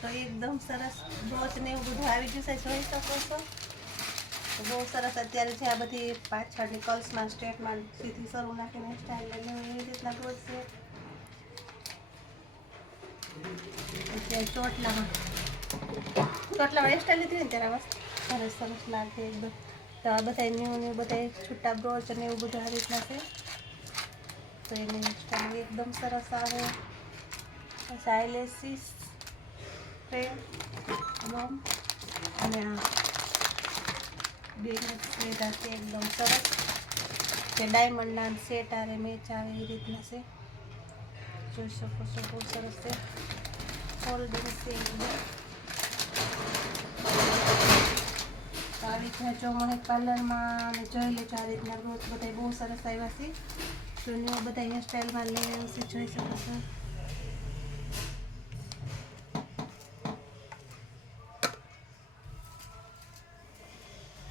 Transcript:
તો એકદમ સરસ બ્રોચ ને એવું બધું આવી ગયું છે, જોઈ શકો છો. તો બહુ સરસ અત્યારે છે આ બધી પાછળની કર્લ્સમાં સ્ટ્રેટમાં સીધી શરૂ નાખીને સ્ટાઇલ લઈને એવી રીતના બ્રોચ છે. અત્યારે ચોટલામાં હેરસ્ટાઈલ લીધી ને ત્યારે સરસ સરસ લાગે એકદમ. તો આ બધા ન્યૂ બધા છૂટા બ્રોચ અને એવું બધું આવી રીતના છે. તો એની હેરસ્ટાઈલ એકદમ સરસ આવે. આઈલેસીસ ફ્રેમ અને આ બેનો સેટ હશે એકદમ સરસ. જે ડાયમંડના સેટ આવે મેચ આવે એ રીતના છે. જોઈ શકો છો બહુ સરસ છે. ફોલ્ડિંગ છે એકદમ. આવી રીતના જો મને પાર્લરમાં જોઈ લેજો આ રીતના બ્રોચ બધા બહુ સરસ આવ્યા છે. તો બધા હેરસ્ટાઈલમાં લઈ આવ્યું છે, જોઈ શકો છો.